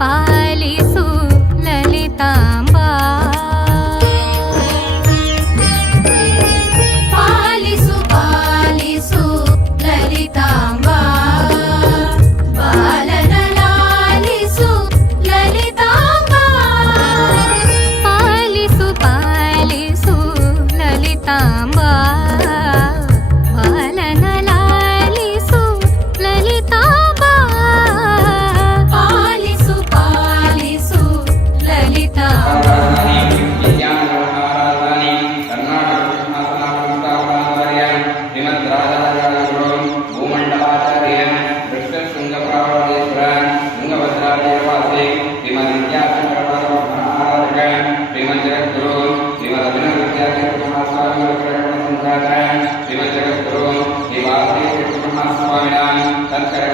பாப்பா तत्कर्म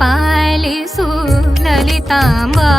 पायली सुललितांबा